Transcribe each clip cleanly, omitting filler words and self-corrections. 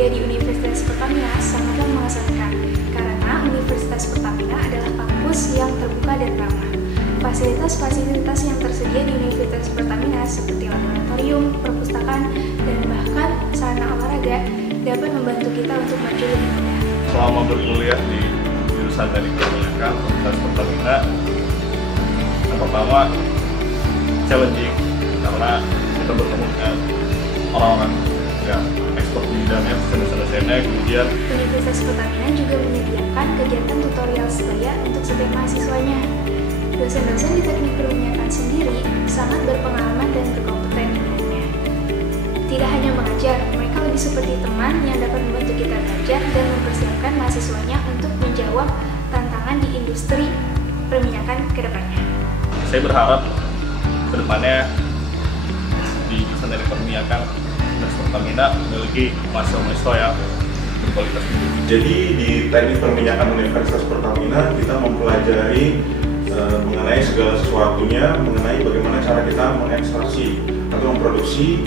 kuliah di Universitas Pertamina sangatlah mengesankan karena Universitas Pertamina adalah kampus yang terbuka dan ramah. Fasilitas-fasilitas yang tersedia di Universitas Pertamina seperti laboratorium, perpustakaan, dan bahkan sarana olahraga dapat membantu kita untuk maju lebih mudah. Selama berkuliah di jurusan Teknik Perminyakan Universitas Pertamina, yang pertama challenging karena kita bertemu dengan orang-orang yang ekspor di bidangnya, dosen-dosennya. Kemudian Universitas Pertamina juga menyediakan kegiatan tutorial sebaya untuk setiap mahasiswanya. Dosen-dosen di Teknik Perminyakan sendiri sangat berpengalaman dan berkompeten di bidangnya. Tidak hanya mengajar, mereka lebih seperti teman yang dapat membantu kita belajar dan mempersiapkan mahasiswanya untuk menjawab tantangan di industri perminyakan ke depannya. Saya berharap ke depannya di jurusan Teknik Perminyakan Universitas Pertamina memiliki mahasiswa-mahasiswa yang berkualitas tinggi. Jadi di Teknik Perminyakan Universitas Pertamina kita mempelajari mengenai segala sesuatunya, mengenai bagaimana cara kita mengekstraksi atau memproduksi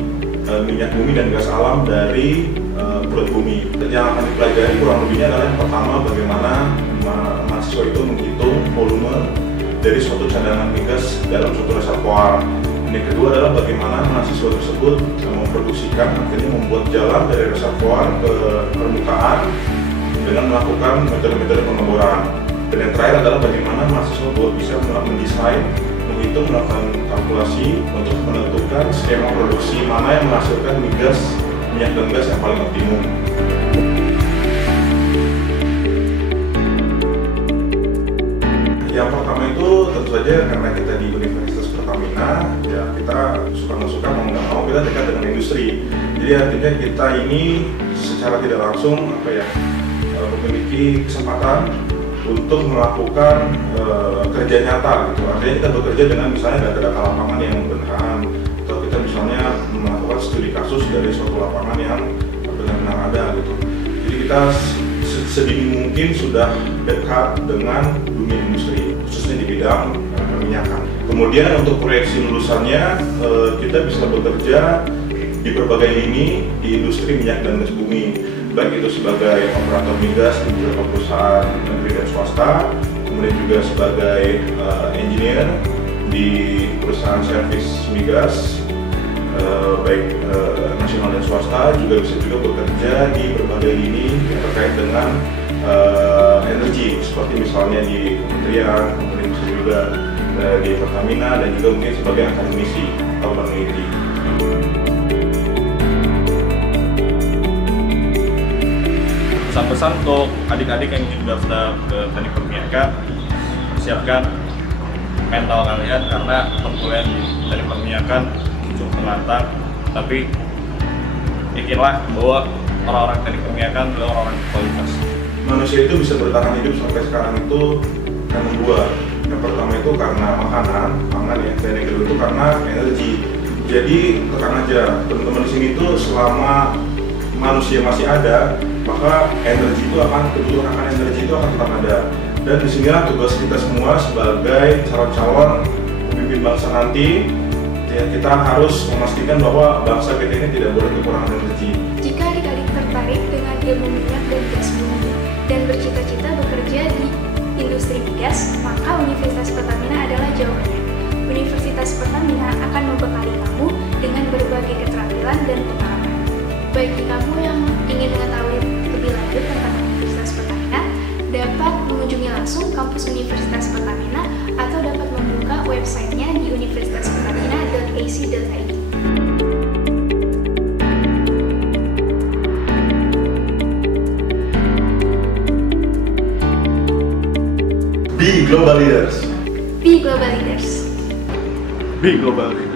minyak bumi dan gas alam dari perut bumi. Yang akan dipelajari kurang lebihnya adalah yang pertama, bagaimana mahasiswa itu menghitung volume dari suatu cadangan migas dalam suatu reservoir. Yang kedua adalah bagaimana mahasiswa tersebut memproduksikan, artinya membuat jalan dari reservoir ke permukaan dengan melakukan metode-metode pengeboran. Dan yang terakhir adalah bagaimana mahasiswa bisa mendesain, menghitung, melakukan kalkulasi untuk menentukan skema produksi mana yang menghasilkan minyak dan gas yang paling optimum. Yang pertama itu tentu saja karena kita di Universitas Pertamina, ya kita suka nggak suka mau nggak mau kita dekat dengan industri. Jadi artinya kita ini secara tidak langsung memiliki kesempatan untuk melakukan kerja nyata gitu. Artinya kita bekerja dengan misalnya data-data lapangan yang beneran, atau kita misalnya melakukan studi kasus dari suatu lapangan yang benar-benar ada gitu. Jadi kita sedini mungkin sudah dekat dengan dunia industri, khususnya di bidang perminyakan. Kemudian untuk proyeksi lulusannya, kita bisa bekerja di berbagai lini di industri minyak dan gas bumi, baik itu sebagai operator migas di beberapa perusahaan negeri dan swasta, kemudian juga sebagai engineer di perusahaan servis migas, baik nasional dan swasta, juga bisa bekerja di berbagai lini yang terkait dengan energi, seperti misalnya di kementerian, kemudian bisa juga di Pertamina, dan juga mungkin sebagai akademisi atau peneliti. Pesan-pesan untuk adik-adik yang ingin daftar ke Teknik Perminyakan, persiapkan mental kalian karena perkuliahan di Teknik Perminyakan cukup menantang, tapi yakinlah bahwa orang-orang Teknik Perminyakan adalah orang-orang berkualitas. Manusia itu bisa bertahan hidup sampai sekarang itu karena dua. Yang pertama itu karena pangan ya, dan yang kedua itu karena energi. Jadi tekan aja teman-teman di sini itu selama manusia masih ada, maka kebutuhan akan energi itu akan tetap ada. Dan disinilah tugas kita semua sebagai calon-calon pemimpin bangsa nanti, ya, kita harus memastikan bahwa bangsa kita ini tidak boleh kekurangan energi. Jika adik-adik tertarik dengan ilmu minyak dan gas bumi dan bercita-cita bekerja di industri migas, maka Universitas Pertamina adalah jawabannya. Universitas Pertamina akan membekali kamu dengan berbagai keterampilan dan pengalaman. Bagi kamu yang ingin mengetahui lebih lanjut tentang Universitas Pertamina, dapat mengunjungi langsung kampus Universitas Pertamina atau dapat membuka websitenya di universitaspertamina.ac.id. Be global leaders. Be global leaders. Be global leaders.